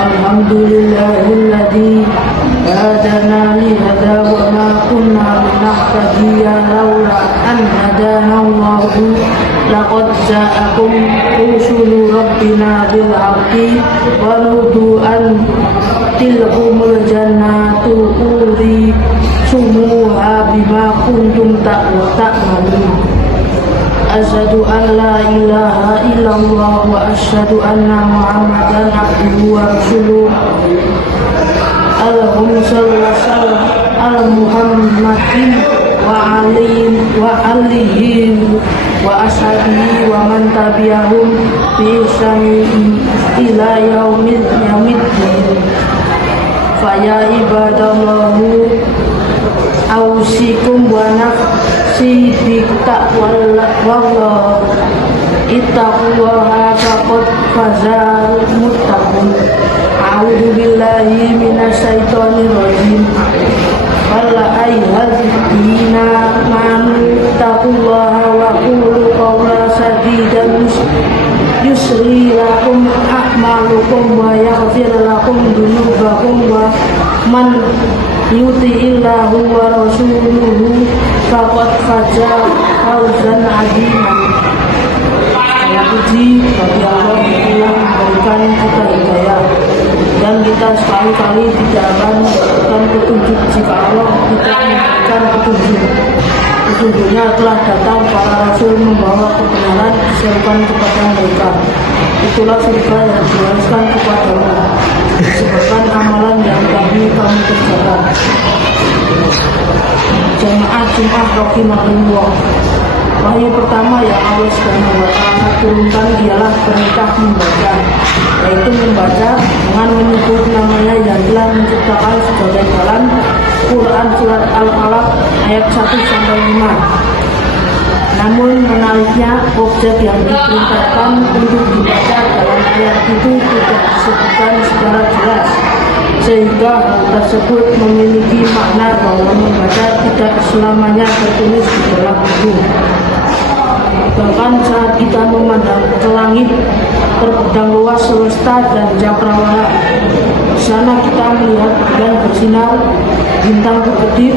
Alhamdulillahilladzi hadana li hada wa ma kunna linahtadiya laula an hadana Allahu laqad ja'akum rusulu rabbina bil haqqi wa nudu an tilkumul jannatu uri sumuha bima kuntum ta'malun. Asyhadu an la ilaha illallah wa asyhadu anna Muhammadan abduhu wa rasuluh. Allahumma shalli ala Muhammadin wa alihi wa ashabihi wa man tabi'ahum bi ihsanin ila yaumiddin. Fa ya ibadallahu ausikum wa nafsi bittaqwallah ittaqullaha faqad fazal muttaqun. A'udzu billahi minasyaitonir rajim. Wala ayyuhalladzina amanu taqullaha wa qulu qawlan sadidan yusri lakum a'malukum wa yaghfir lakum dhunubakum wa man yuti'illahu wa rasuluhu faqad faza fawzan 'aziman. Ya puji bagi Allah yang memberikan kita hidayah, dan kita sekali-kali tidak akan mendapatkan petunjuk jika Allah tidak memberikan petunjuk. Sesungguhnya telah datang para rasul membawa kebenaran diserukan kepada mereka. Itulah surga yang dijelaskan kepadamu disebabkan amalan yang kamu kerjakan. Jamaah Jumat rahimahullah. Wahyu pertama yang Allah Subhanahu wa Ta'ala turunkan ialah perintah membaca, yaitu membaca dengan menyebut namanya yang telah menciptakan sebagai jalan. Quran surat Al-Alaq ayat 1-5. Namun menariknya, objek yang diperintahkan untuk dibaca dalam ayat itu tidak disebutkan secara jelas, sehingga hal tersebut memiliki makna bahwa membaca tidak selamanya tertulis di dalam buku. Bahkan saat kita memandang ke langit, terbentang luas semesta dan cakrawala, di sana kita melihat bulan bersinar, bintang berkedip,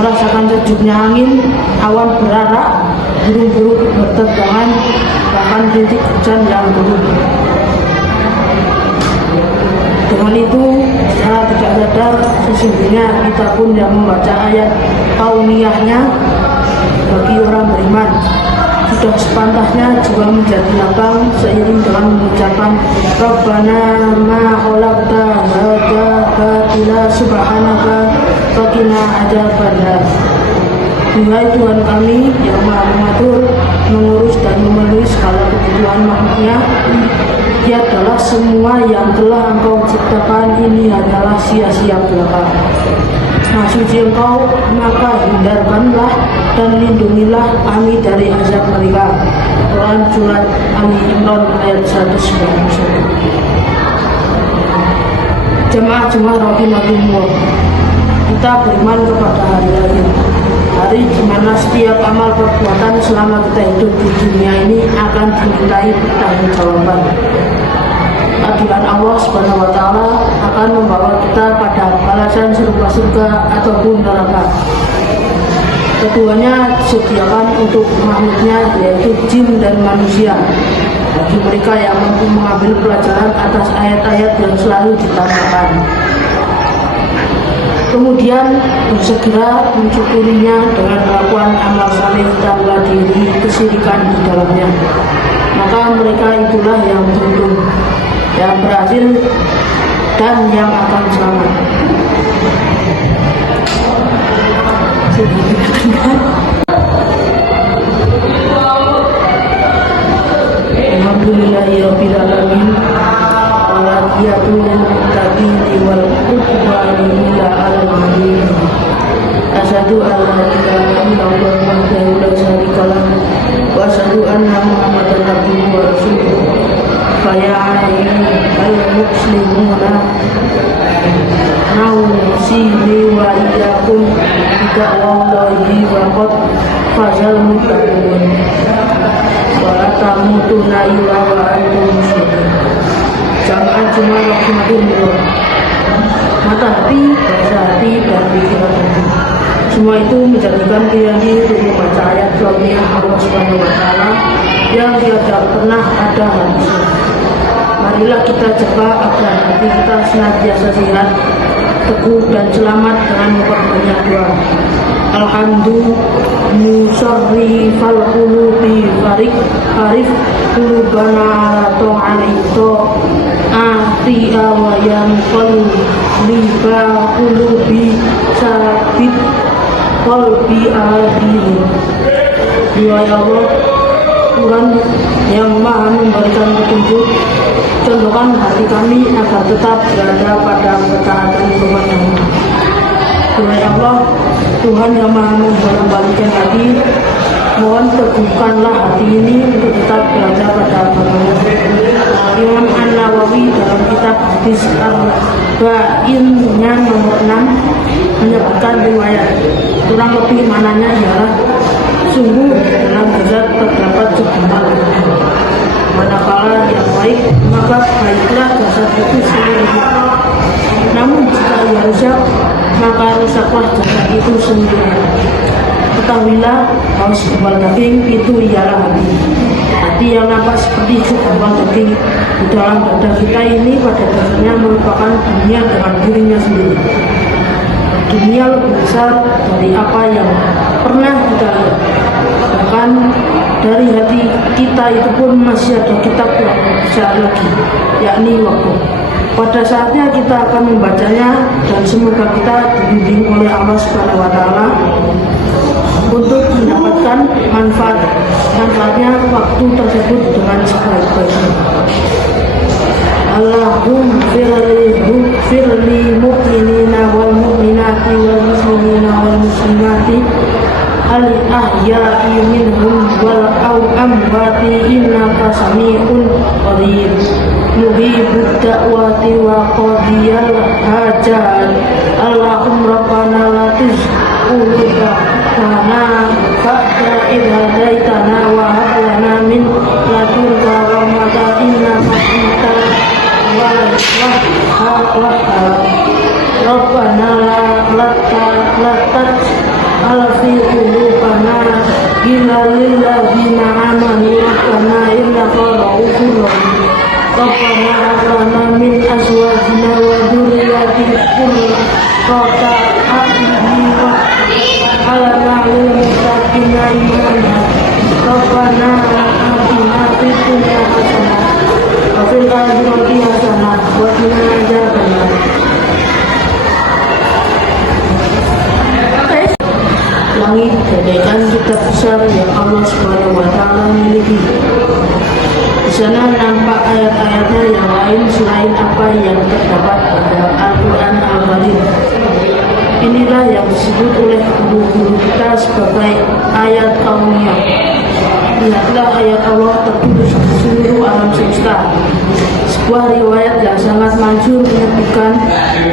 merasakan sejuknya angin, awan berarak, burung-burung berterbangan, bahkan rintik hujan yang turun. Dengan itu, secara tidak sadar, sesungguhnya kita pun yang membaca ayat kauniyahnya bagi orang beriman. Sudah sepantasnya jiwa menjadi lapang seiring dengan mengucapkan Rabbana ma khalaqta hadza batila subhanaka faqina adzabannar. Duhai Tuhan kami yang Maha Mengatur, mengurus dan memenuhi segala kebutuhan makhluknya, Dia adalah semua yang telah Engkau ciptakan ini hanyalah sia-sia belaka. Maha suci Engkau, maka hindarkanlah dan lindungilah kami dari azab mereka. Quran surat Ali Imran ayat 191. Jemaah rahimahullah, kita beriman kepada hari akhir, hari di mana setiap amal perbuatan selama kita hidup di dunia ini akan dimintai pertanggungjawaban. Keadilan Allah Subhanahu wa Ta'ala akan membawa kita pada balasan serupa surga ataupun neraka. Keduanya disediakan untuk makhluknya, yaitu jin dan manusia, bagi mereka yang mampu mengambil pelajaran atas ayat-ayat yang selalu ditambahkan, kemudian bersegera mensyukurinya dengan melakukan amal saleh tanpa diri kesirikan di dalamnya. Maka mereka itulah yang beruntung, yang berhasil, dan yang akan selamat. Alhamdulillahirabbil alamin. Walakiyatul muttaqin wal udwani ila al-alamin. Asyhadu an la ilaha illallah wahdahu la syarika lahu wa asyhadu anna Muhammadan abduhu wa rasuluh. Fa ya ayyuhal muslimuna nausini wa iyyakum bittaqwallahi wa qad fazal muttaqun wa la tamutunna illa wa antum muslimun. jemaah Jumat rahimahullah. Mata hati, bahasa hati, dan pikiran hati. Semua itu menjadikan pilihan diri untuk membaca ayat kauniyah Allah Subhanahu wa Ta'ala yang tidak pernah ada habisnya. Marilah kita jaga agar hati kita senantiasa sehat, teguh dan selamat dengan memperbanyak doa. Alhamdulillah musarrifal qulubi arif qulubana ala ta'alito ati awayan qalbiba qulubi sabit qalbi adil. Ya Allah, Tuhan yang maha memberikan petunjuk, contohkan hati kami agar tetap berada pada ketaatan kepada-Mu. Ya Allah, Tuhan yang maha membolak-balikkan hati, mohon teguhkanlah hati ini untuk tetap berada pada agama-Mu. Imam An-Nawawi dalam kitab Hadis Arba'innya nomor 6 menyebutkan riwayat, kurang lebih mananya ialah sungguh dalam jasad terdapat sejumlah organ. Manakala yang baik, maka baiklah jasad itu sendiri. Namun jika ia rusak, maka rusaklah jasad itu sendiri. Ketahuilah bahwa segumpal daging itu ialah hati. Hati yang nampak seperti segumpal daging di dalam dada kita ini pada dasarnya merupakan dunia dengan dirinya sendiri. Dunia lebih besar dari apa yang pernah kita lihat. Bahkan dari hati kita itu pun masih ada kitab yang besar lagi, yakni waktu. Pada saatnya kita akan membacanya, dan semoga kita dibimbing oleh Allah Subhanahu wa Ta'ala untuk mendapatkan manfaatnya waktu tersebut dengan sebaik-baiknya. Allahumma firli mu'minina wal mu'minati wal muslimina wal muslimati al ahya'i minhum wal amwati innaka sami'un qarib muhibud da'wati wa qadiyal hajat. Allahumma rabbana la tuzghulubana ba'da idh hadaitana wa hab lana min ladunka rahmatan innaka antal Rabbana la taj'al fi qulubina ghillan lil ladzina amanu rabbana innaka ra'ufur rahim. Rabbana hab lana min azwajina wa dhurriyyatina qurrata a'yunin waj'alna lil muttaqina imama. Rabbana atina fid dunya hasanah wa fil akhirati hasanah wa qina adzabannar. Langit bagaikan kitab besar yang Allah Subhanahu wa Ta'ala miliki. Di sana nampak ayat-ayatnya yang lain selain apa yang terdapat pada Al-Quran Al-Karim. Inilah yang disebut oleh guru-guru kita sebagai ayat kauniyah. Lihatlah ayat Allah tertulis di seluruh alam semesta. Sebuah riwayat yang sangat masyhur menyebutkan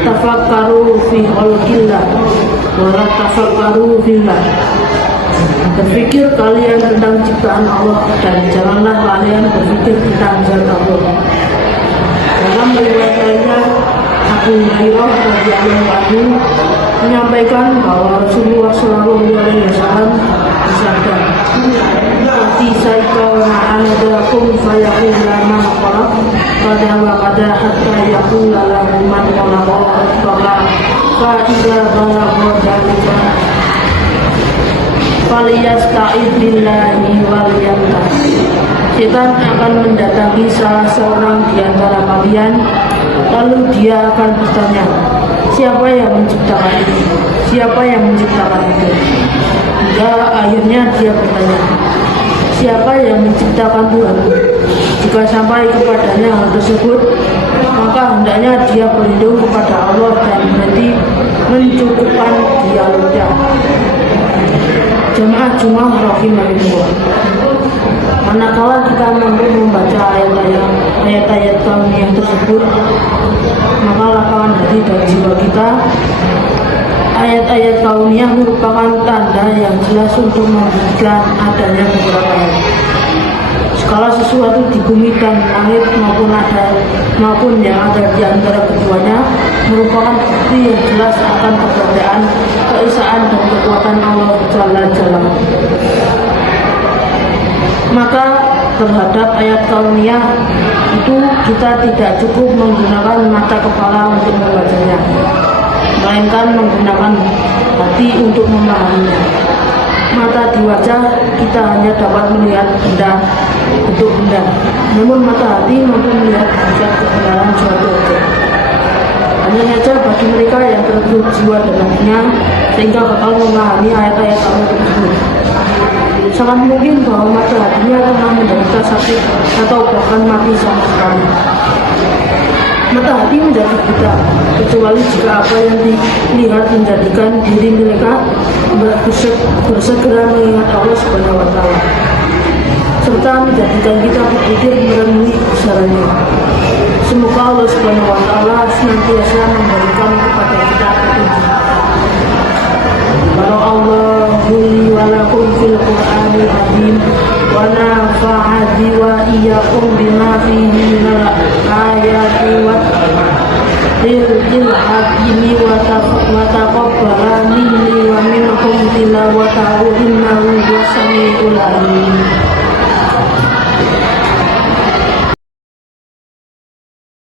tafakkaru fi khalqillah wa la tafakkaru fillah. Berpikir kalian tentang ciptaan Allah dan janganlah kalian berpikir tentang zat Allah. Dalam riwayat lainnya, Abu Hurairah radhiyallahu anhu menyampaikan bahwa Rasulullah SAW bersabda, "Ati sayyidina anadakum fayaqulana qalaq pada wa pada hatta yaqula lahu man qalaq fa idza balagha dzalika faliyasta'id billahi wal yamtas." Setan akan mendatangi salah seorang di antara kalian, lalu dia akan bertanya, siapa yang menciptakan itu? Siapa yang menciptakan itu? Hingga akhirnya dia bertanya, siapa yang menciptakan Tuhan? Jika sampai kepadanya hal tersebut, maka hendaknya dia berlindung kepada Allah dan berhenti mencukupkan dialognya. Jemaah Jumat rahimahullah, manakala kita mampu membaca ayat-ayat kauniyah tersebut, maka lapangkan hati dan jiwa kita. Ayat-ayat kauniyah merupakan tanda yang jelas untuk membuktikan adanya beberapa ayat. Segala sesuatu di bumi dan langit maupun yang ada di antara keduanya merupakan bukti yang jelas akan keberadaan, keesaan dan kekuatan Allah Jalla Jalaluhu. Maka terhadap ayat kauniyah itu kita tidak cukup menggunakan mata kepala untuk membacanya, melainkan menggunakan hati untuk memahaminya. Mata di wajah kita hanya dapat melihat benda, bentuk benda, namun mata hati mampu melihat hakikat kebenaran suatu objek. Hanya saja bagi mereka yang tertutup jiwa dan hatinya sehingga bakal memahami ayat-ayat Allah tersebut. Sangat mungkin bahwa mata hatinya telah menderita sakit atau bahkan mati sama sekali. Mata hati menjadi buta, kecuali jika apa yang dilihat menjadikan diri mereka bersegera mengingat Allah Subhanahu wa Ta'ala, serta menjadikan kita berpikir merenungi kebesarannya. Semoga Allah Subhanahu wa Ta'ala senantiasa memberikan kepada kita petunjuk. Barakallahu li wa lakum fil Qur'anil azim wa nafa'ani wa iyyakum bima fihi minal ayati wa hakimi wa taqabbala minni wa minkum tilawatahu innahu huwas samiul alim.